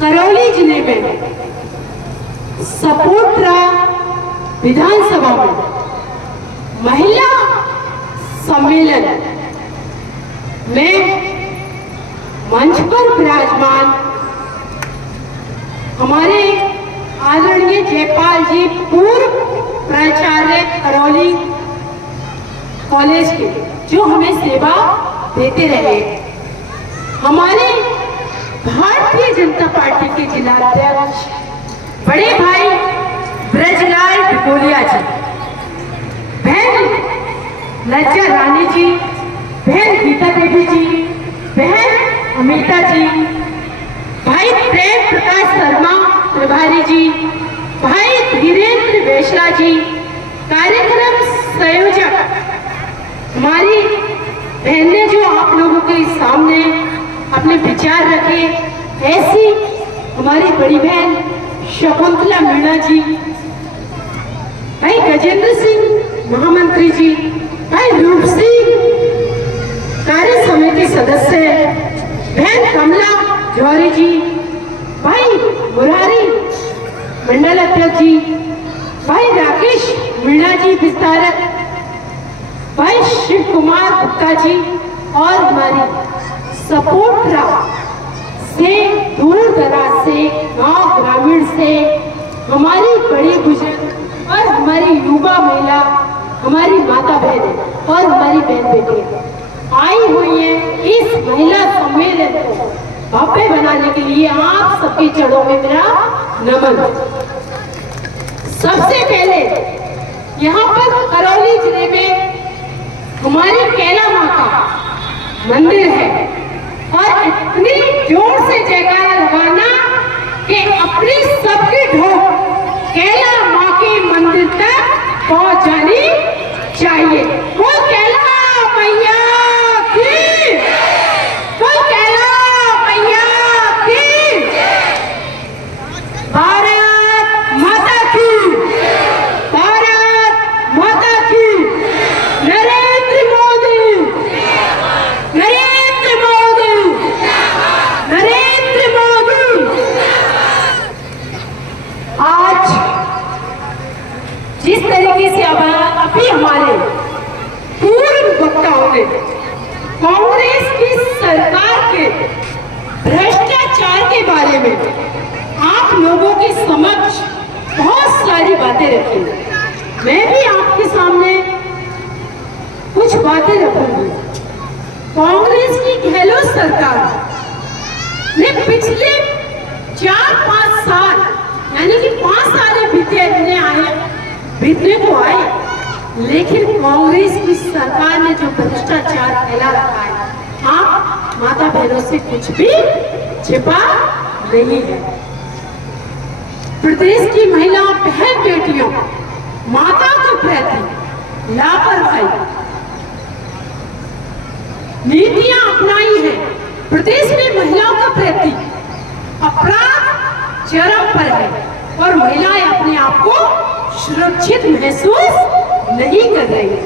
करौली जिले में सपोट्रा विधानसभा में महिला सम्मेलन में मंच पर विराजमान हमारे आदरणीय जयपाल जी, पूर्व प्राचार्य करौली कॉलेज के, जो हमें सेवा देते रहे, हमारे भारतीय जनता पार्टी के जिला अध्यक्ष बड़े भाई ब्रजलाल टिकोलिया जी, बहन लज्जा रानी जी, बहन गीता देवी जी, बहन अमिता जी, भाई प्रेम प्रकाश शर्मा त्रिवारी जी, भाई धीरेन्द्र वेशला जी, कार्यक्रम संयोजक हमारी बहन ने जो आप लोगों के सामने अपने विचार रखे, ऐसी हमारी बड़ी बहन शकुंतला मीणा जी, भाई गजेंद्र सिंह महामंत्री जी, भाई रूप सिंह कार्य समिति सदस्य, बहन कमला जौहरी जी, भाई मुरारी मंडल अध्यक्ष जी, भाई राकेश मीणा जी विस्तारक, भाई शिव कुमार गुप्ता जी, और हमारी सपोट्रा से दूर दराज से, गांव ग्रामीण से हमारी बड़ी बुजुर्ग और हमारी युवा महिला, हमारी माता बहनें और हमारी बहन बेटियां आई हुई हैं इस महिला सम्मेलन को भव्य बनाने के लिए। आप सबके चरणों में मेरा नमन। सबसे पहले यहाँ पर करौली जिले में हमारी कैला माँ का मंदिर है और इतनी जोर से जयकारा लगाना कि अपनी सबकी ढोक कैला माँ के मंदिर तक पहुंच जानी चाहिए। वो कैला मैया की, वो कैला मैया की, भारत माता की, भारत माता की, नरेंद्र मोदी, नरेंद्र मोदी, नरेंद्र मोदी। आज जिस तरीके से अभी हमारे पूर्व वक्ताओं ने कांग्रेस की सरकार के भ्रष्टाचार के बारे में आप लोगों के समक्ष बहुत सारी बातें रखी, मैं भी आपके सामने कुछ बातें रखूंगी। कांग्रेस की गहलोत सरकार ने पिछले 4-5 साल, यानी कि 5 साल बीतने को आए, लेकिन कांग्रेस की सरकार ने जो भ्रष्टाचार फैला रखा है, आप माता बहनों से कुछ भी छिपा नहीं है। प्रदेश की महिलाओं, बहन बेटियों, माता के प्रति लापरवाही नीतियां अपनाई है। प्रदेश में महिलाओं के प्रति अपराध चरम पर है और महिलाएं अपने आप को सुरक्षित महसूस नहीं कर रही।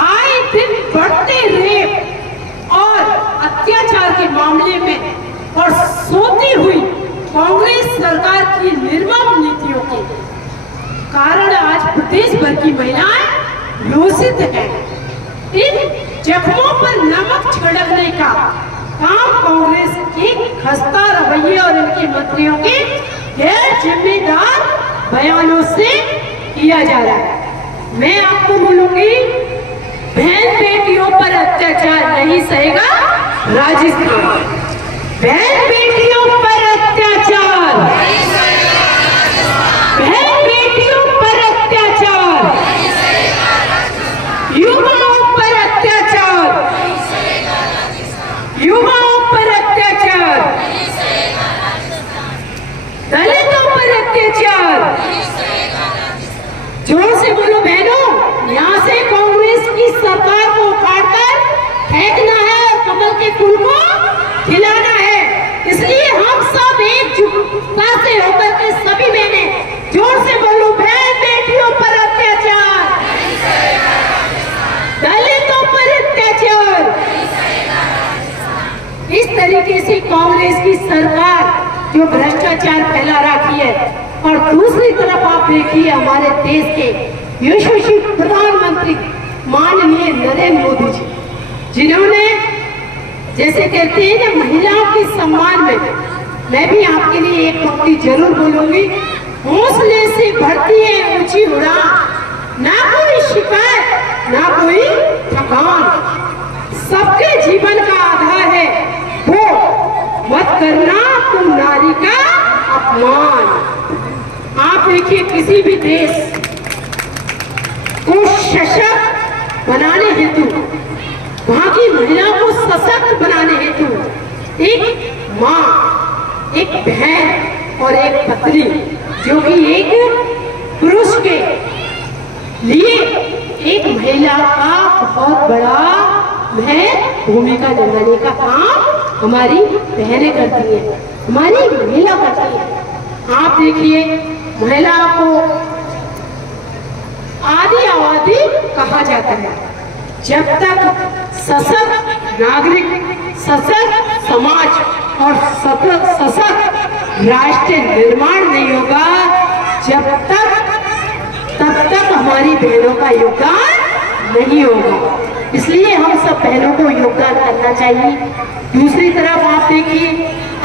आए दिन बढ़ते रेप और अत्याचार के मामले में और सोती हुई कांग्रेस सरकार की निर्मम नीतियों के कारण आज प्रदेश भर की महिलाएं रोषित हैं। इन जख्मों पर नमक छिड़कने का काम कांग्रेस के खस्ता रवैये और इनके मंत्रियों के गैर जिम्मेदार बयानों से किया जा रहा है। मैं आपको बोलूंगी, बहन बेटियों पर अत्याचार नहीं सहेगा राजस्थान। बहन बेटियों पर अत्याचार, बहन बेटियों पर अत्याचार, युवाओं पर अत्याचार, युवाओं पर अत्याचार, दलितों पर अत्याचार। जोर से बोलो बहनों, यहाँ से कांग्रेस की सरकार को उखाड़कर फेंकना है और कमल के फूल को खिलाना है। इसलिए हम सब एकजुटता से होकर के सभी बहनें जोर से बोलो, बहन बेटियों पर अत्याचार, दलितों पर अत्याचार। इस तरीके से कांग्रेस की सरकार जो भ्रष्टाचार फैला रखी है, और दूसरी तरफ आप देखिए हमारे देश के यशस्वी प्रधानमंत्री माननीय नरेंद्र मोदी जी, जिन्होंने जैसे कहते हैं ना महिलाओं के सम्मान में, मैं भी आपके लिए एक पंक्ति जरूर बोलूंगी। हौसले से भरती है ऊंची उड़ान, ना कोई शिकायत ना कोई थकान, सबके जीवन का आधार है वो, मत करना तुम नारी का अपमान। आप देखिए किसी भी देश को सशक्त बनाने हेतु, वहां की महिलाओं को सशक्त बनाने हेतु एक माँ, एक बहन और एक पत्नी, जो कि एक पुरुष के लिए एक महिला का बहुत बड़ा भूमिका निभाने का काम हमारी बहनें करती है, हमारी महिला करती है। आप देखिए महिला को आदि आबादी कहा जाता है। जब तक सशक्त नागरिक, सशक्त समाज और सशक्त राष्ट्र निर्माण नहीं होगा, तब तक हमारी बहनों का योगदान नहीं होगा। इसलिए हम सब बहनों को योगदान करना चाहिए। दूसरी तरफ आप देखिए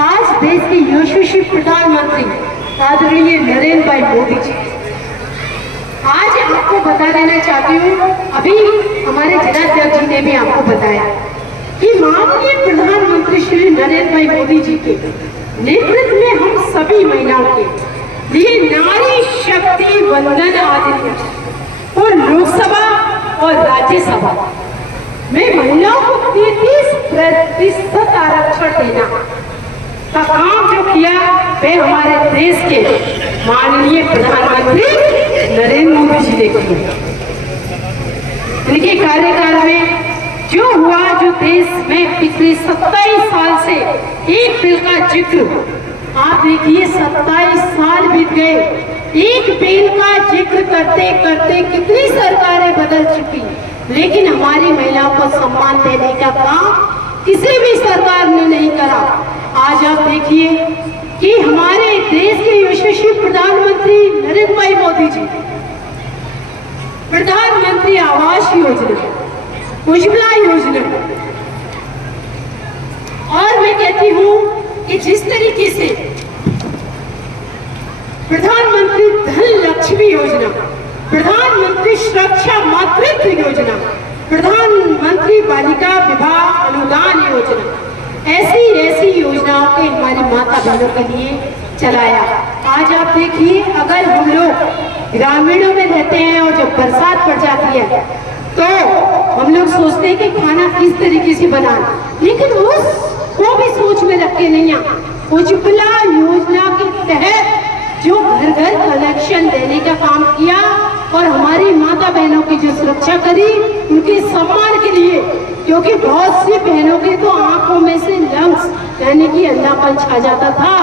आज देश के यशस्वी प्रधानमंत्री आदरणीय नरेंद्र भाई मोदी जी, आज आपको बता देना चाहती हूँ, अभी हमारे जनाध्यक्ष जी ने भी आपको बताया कि माननीय प्रधानमंत्री श्री नरेंद्र भाई मोदी जी के नेतृत्व में हम सभी महिलाओं के लिए नारी शक्ति वंदन अधिनियम और लोकसभा और राज्यसभा में महिलाओं को 33% आरक्षण देना का काम जो किया वे हमारे देश के माननीय प्रधानमंत्री नरेंद्र मोदी जी ने किया। इनके कार्यकाल में जो हुआ, जो देश में पिछले 27 साल से एक बिल का जिक्र, आप देखिए 27 साल बीत गए, एक बिल का जिक्र करते करते कितनी सरकारें बदल चुकी, लेकिन हमारी महिलाओं को सम्मान देने का काम किसी भी सरकार ने नहीं करा। आज आप देखिए कि हमारे देश के यशस्वी प्रधानमंत्री नरेंद्र भाई मोदी जी प्रधानमंत्री आवास योजना, उज्ज्वला योजना, और मैं कहती हूं कि जिस तरीके से प्रधानमंत्री धन लक्ष्मी योजना, प्रधानमंत्री सुरक्षा मातृत्व योजना, प्रधानमंत्री बालिका विवाह अनुदान योजना, ऐसी योजनाओं के हमारी माता बहनों के लिए चलाया। आज आप देखिए अगर हम लोग ग्रामीणों में रहते हैं और जब बरसात पड़ जाती है तो हम लोग सोचते हैं कि खाना किस तरीके से बनाना, लेकिन उसको भी सोच में रख के नहीं आ, उज्ज्वला योजना के तहत जो घर घर कनेक्शन देने का काम किया और हमारी माता बहनों की जो सुरक्षा करी, उनके सम्मान के लिए, क्योंकि बहुत सी बहनों के तो आंखों में से लंग्स यानी कि अंधापन छा जाता था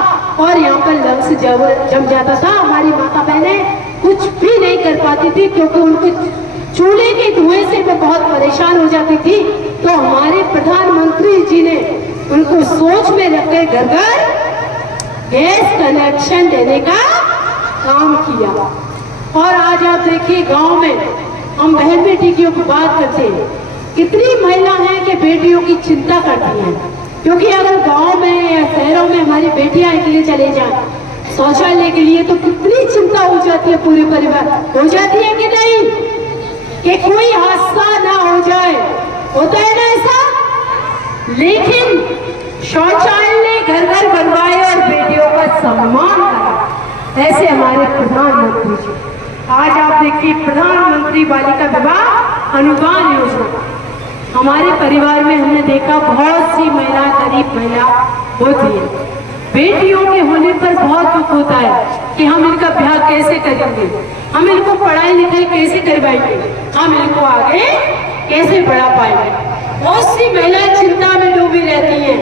और यहाँ पर लंग्स जम जाता था। हमारी माता बहनें कुछ भी नहीं कर पाती थी क्योंकि उनको चूल्हे के धुएं से वो बहुत परेशान हो जाती थी। तो हमारे प्रधानमंत्री जी ने उनको सोच में रखकर घर घर गैस कनेक्शन देने का काम किया। और आज आप देखिए गांव में हम बहन बेटियों की बात करते हैं, कितनी महिला हैं कि बेटियों की चिंता करती हैं, क्योंकि अगर गांव में या शहरों में हमारी बेटियां अकेले चले जाए शौचालय के लिए तो कितनी चिंता हो जाती है, पूरे परिवार हो जाती है कि नहीं, कि कोई हादसा ना हो जाए, होता है ना ऐसा। लेकिन शौचालय घर घर बनवाए और बेटियों का सम्मान करा, ऐसे हमारे प्रधानमंत्री जी। आज आप देखिए प्रधानमंत्री बालिका विवाह अनुदान योजना, हमारे परिवार में हमने देखा बहुत सी महिला, गरीब महिला होती है, बेटियों के होने पर बहुत दुख होता है कि हम इनका ब्याह कैसे करेंगे, हम इनको पढ़ाई लिखाई कैसे करवाएंगे, हम इनको आगे कैसे बढ़ा पाएंगे। बहुत सी महिलाएं चिंता में डूबी रहती हैं।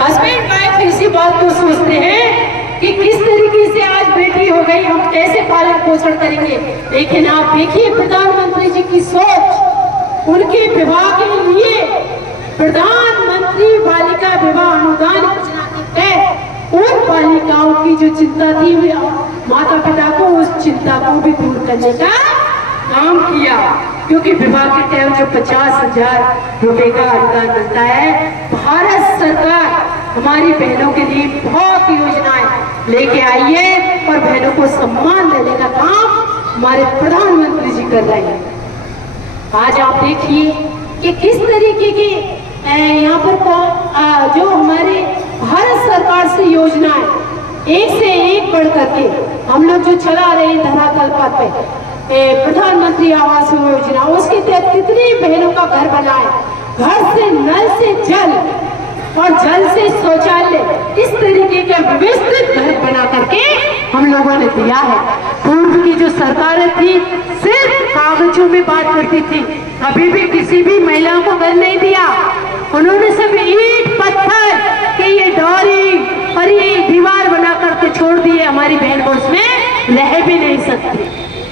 हस्बैंड वाइफ इसी बात को सोचते हैं कि किस तरीके से आज बेटी हो गई, हम कैसे पालन पोषण करेंगे। लेकिन आप देखिए प्रधानमंत्री जी की सोच, उनके विवाह के लिए प्रधानमंत्री बालिका विवाह अनुदान योजना के उन बालिकाओं की जो चिंता थी माता पिता को उस चिंता को भी दूर करने का काम किया, क्योंकि विवाह के टाइम जो 50,000 रुपए का अनुदान मिलता है, भारत सरकार हमारी बहनों के लिए बहुत योजनाएं लेके आई है और बहनों को सम्मान देने का काम हमारे प्रधानमंत्री जी कर रहे हैं। आज आप देखिए कि किस तरीके की यहाँ पर जो हमारे भारत सरकार से योजनाएं एक से एक बढ़ करके हम लोग जो चला रहे हैं धरातल पे, प्रधानमंत्री आवास योजना, उसके तहत कितनी बहनों का घर बना है, घर से नल से जल और जल से शौचालय, इस तरीके का व्यवस्थित घर बना करके हम लोगों ने दिया है। पूर्व की जो सरकारें थी सिर्फ कागजों में बात करती थी, कभी भी किसी भी महिला को घर नहीं दिया। उन्होंने सिर्फ ईंट पत्थर के ये डोरी और ये दीवार बना करके छोड़ दिए, हमारी बहन को उसमें रह भी नहीं सकती।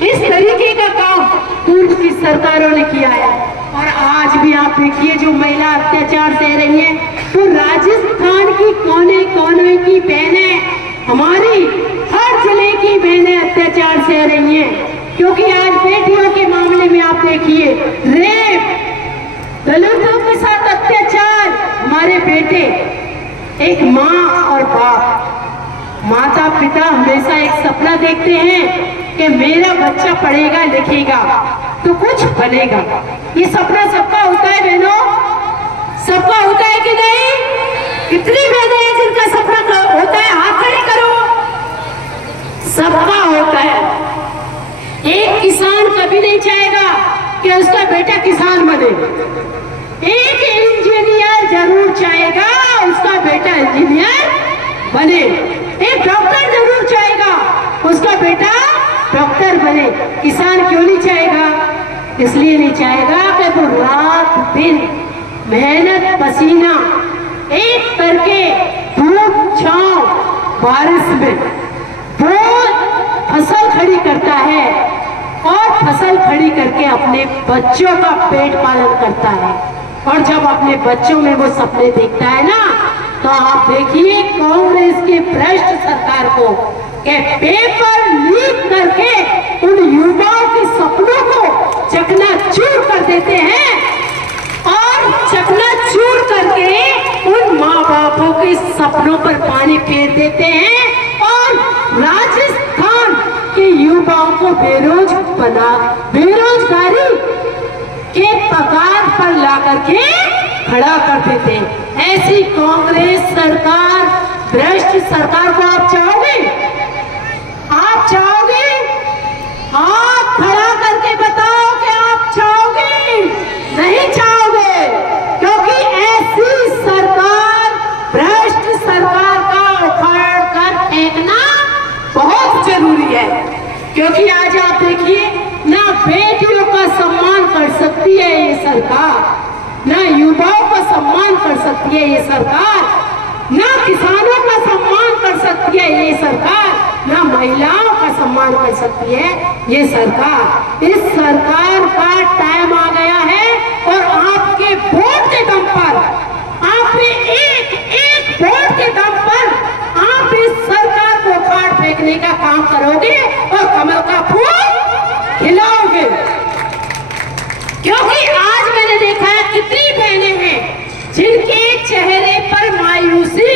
इस तरीके का काम पूर्व की सरकारों ने किया है। और आज भी आप देखिए जो महिला अत्याचार सह रही है, तो राजस्थान की कोने कोने की बहनें, हमारी हर जिले की बहनें अत्याचार सह रही हैं। क्योंकि आज बेटियों के मामले में आप देखिए रेप, दलितों के साथ अत्याचार, हमारे बेटे, एक माँ और बाप, माता पिता हमेशा एक सपना देखते हैं कि मेरा बच्चा पढ़ेगा लिखेगा तो कुछ बनेगा। ये सपना सबका होता है बहनों, सबका होता है कि नहीं? कितनी बहनें हैं जिनका सपना होता है, हाथ खड़े करो। सबका होता है। एक किसान कभी नहीं चाहेगा कि उसका बेटा किसान बने, एक इंजीनियर जरूर चाहेगा उसका बेटा इंजीनियर बने, एक डॉक्टर जरूर चाहेगा उसका बेटा डॉक्टर बने। किसान क्यों नहीं चाहेगा? इसलिए नहीं चाहेगा कि वो रात दिन मेहनत पसीना एक करके धूप छांव बारिश में वो फसल खड़ी करता है और फसल खड़ी करके अपने बच्चों का पेट पालन करता है। और जब अपने बच्चों में वो सपने देखता है ना, तो आप देखिए कांग्रेस की भ्रष्ट सरकार को कि पेपर लीक करके उन युवाओं के सपनों को चकनाचूर कर देते हैं और चकनाचूर करके उन माँ बापों के सपनों पर पानी फेर देते हैं और राजस्थान के युवाओं को बेरोजगारी के कगार पर ला करके खड़ा कर देते हैं। ऐसी कांग्रेस सरकार, भ्रष्ट सरकार को आप चाहोगे? आप चाहोगे? हाथ खड़ा करके बताओ कि आप चाहोगे? नहीं चाहोगे, क्योंकि ऐसी सरकार, भ्रष्ट सरकार का उखाड़ कर फेंकना बहुत जरूरी है। क्योंकि आज आप देखिए ना बेटियों का सम्मान कर सकती है ये सरकार, ना युवाओं का सम्मान कर सकती है ये सरकार, ना किसानों का सम्मान कर सकती है ये सरकार, ना महिलाओं का सम्मान कर सकती है ये सरकार। इस सरकार का टाइम आ गया है और आपके वोट के दम पर, आपने एक वोट के दम पर आप इस सरकार को उखाड़ फेंकने का काम करोगे और कमल का फूल खिलाओगे। क्योंकि आज मैंने देखा है कितनी बहनें हैं जिनके चेहरे पर मायूसी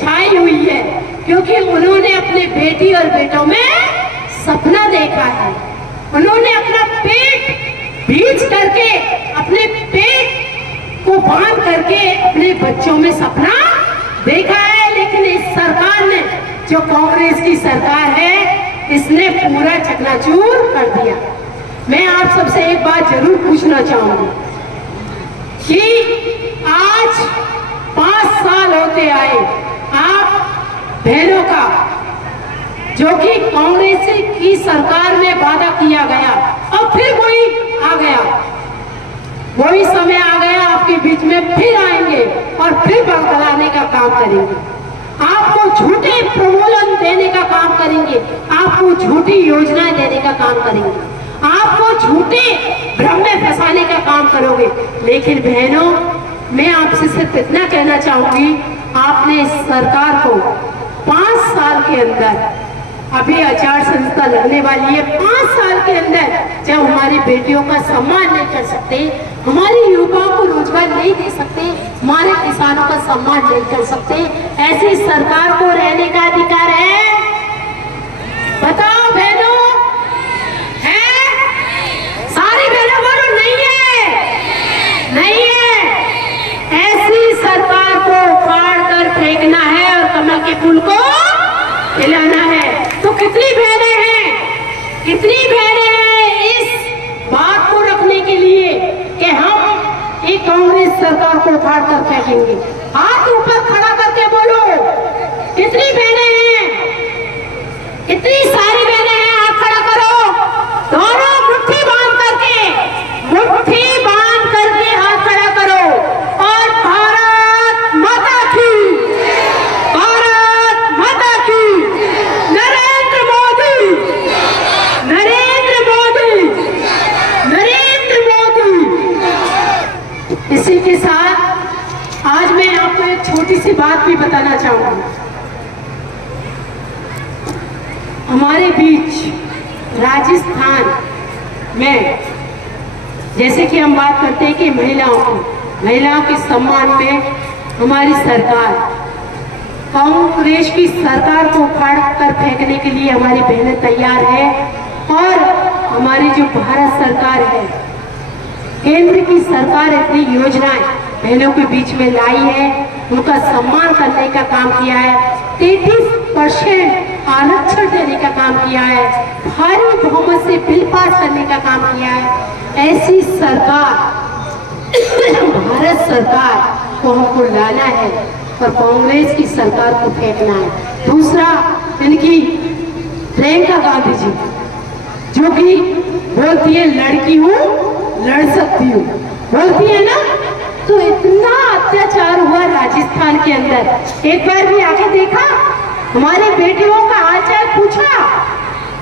छाई हुई है, क्योंकि उन्होंने अपने बेटी और बेटों में सपना देखा है। उन्होंने अपना पेट भींच करके, अपने पेट को बांध करके अपने बच्चों में सपना देखा है। लेकिन इस सरकार ने, जो कांग्रेस की सरकार है, इसने पूरा चकनाचूर कर दिया। मैं आप सबसे एक बात जरूर पूछना चाहूंगी कि आज 5 साल होते आए आप बहनों का, जो कि कांग्रेस की सरकार में वादा किया गया, अब फिर वही आ गया, वही समय आ गया, आपके बीच में फिर आएंगे और फिर बरकराने का काम करेंगे। आपको झूठे प्रलोभन देने का काम करेंगे, आपको झूठी योजनाएं देने का काम करेंगे, आपको झूठे भ्रम में फंसाने का काम करोगे। लेकिन बहनों, मैं आपसे सिर्फ इतना कहना चाहूंगी चाहूंगी, आपने इस सरकार को 5 साल के अंदर, अभी आचार संहिता लगने वाली है, 5 साल के अंदर जब हमारी बेटियों का सम्मान नहीं कर सकते, हमारे युवाओं को रोजगार नहीं दे सकते, हमारे किसानों का सम्मान नहीं कर सकते, ऐसी सरकार को रहने का अधिकार है? बताओ बहनों, है? सारी बहनों बोलो नहीं है, नहीं है। ऐसी सरकार को उखाड़ कर फेंकना है और कमल के फूल को खिलाना है। तो कितनी बहनें हैं, कितनी बहनें हैं इस बात को रखने के लिए कि हम एक कांग्रेस सरकार को उखाड़ कर फेंकेंगे? हाथ ऊपर खड़ा करके बोलो, कितनी बहनें हैं? कितनी सारी बहनें हैं? हाथ खड़ा करो, दोनों मुट्ठी बांध करके, मुट्ठी बांध करके हाथ खड़ा करो। और भारत माता की, भारत माता की, नरेंद्र मोदी, नरेंद्र मोदी, नरेंद्र मोदी। इसी के साथ आज मैं आपको एक छोटी सी बात भी बताना चाहूंगी। हमारे बीच राजस्थान में जैसे कि हम बात करते हैं कि महिलाओं के सम्मान में हमारी सरकार, कांग्रेस की सरकार को उखाड़ कर फेंकने के लिए हमारी बहनें तैयार है। और हमारी जो भारत सरकार है, केंद्र की सरकार इतनी योजनाएं बहनों के बीच में लाई है, उनका सम्मान करने का काम किया है, 33% आरक्षण देने का काम किया है, भारी बहुमत से बिल पास करने का काम किया है। ऐसी सरकार, भारत सरकार को हमको लाना है और कांग्रेस की सरकार को फेंकना है। दूसरा, इनकी प्रियंका गांधी जी जो कि बोलती है लड़की हूँ लड़ सकती हूँ, बोलती है ना, तो इतना अत्याचार हुआ राजस्थान के अंदर। एक बार भी आके देखा, हमारे बेटियों का हालचाल पूछा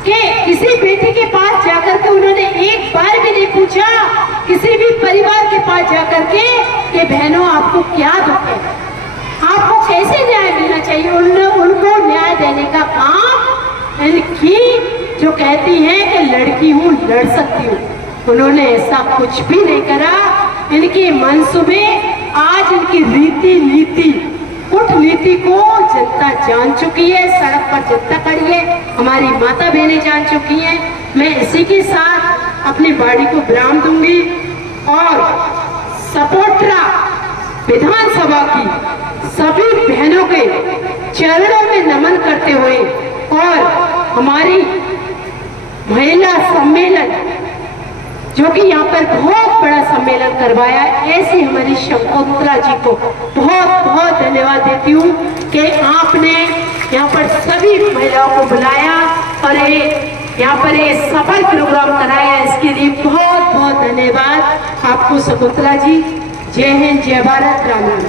कि किसी बेटी के पास जाकर के उन्होंने एक बार भी नहीं पूछा, किसी भी परिवार के पास जाकर के कि बहनों आपको क्या दुख है, आपको कैसे न्याय मिलना चाहिए। उनको न्याय देने का काम इनकी जो कहती है कि लड़की हूँ लड़ सकती हूँ, उन्होंने ऐसा कुछ भी नहीं करा। इनके मनसूबे, आज इनकी रीति नीति, कूटनीति को जनता जान चुकी है, सड़क पर जनता खड़ी है, हमारी माता बहनें जान चुकी हैं। मैं इसी के साथ अपनी बाड़ी को विराम दूंगी और सपोट्रा विधानसभा की सभी बहनों के चरणों में नमन करते हुए और हमारी महिला सम्मेलन जो कि यहाँ पर बहुत बड़ा सम्मेलन करवाया, ऐसी हमारी शकुंतला जी को बहुत बहुत धन्यवाद देती हूँ कि आपने यहाँ पर सभी महिलाओं को बुलाया और यहाँ पर ये सफल प्रोग्राम कराया। इसके लिए बहुत बहुत धन्यवाद आपको शकुंतला जी। जय हिंद, जय भारत, राम राम।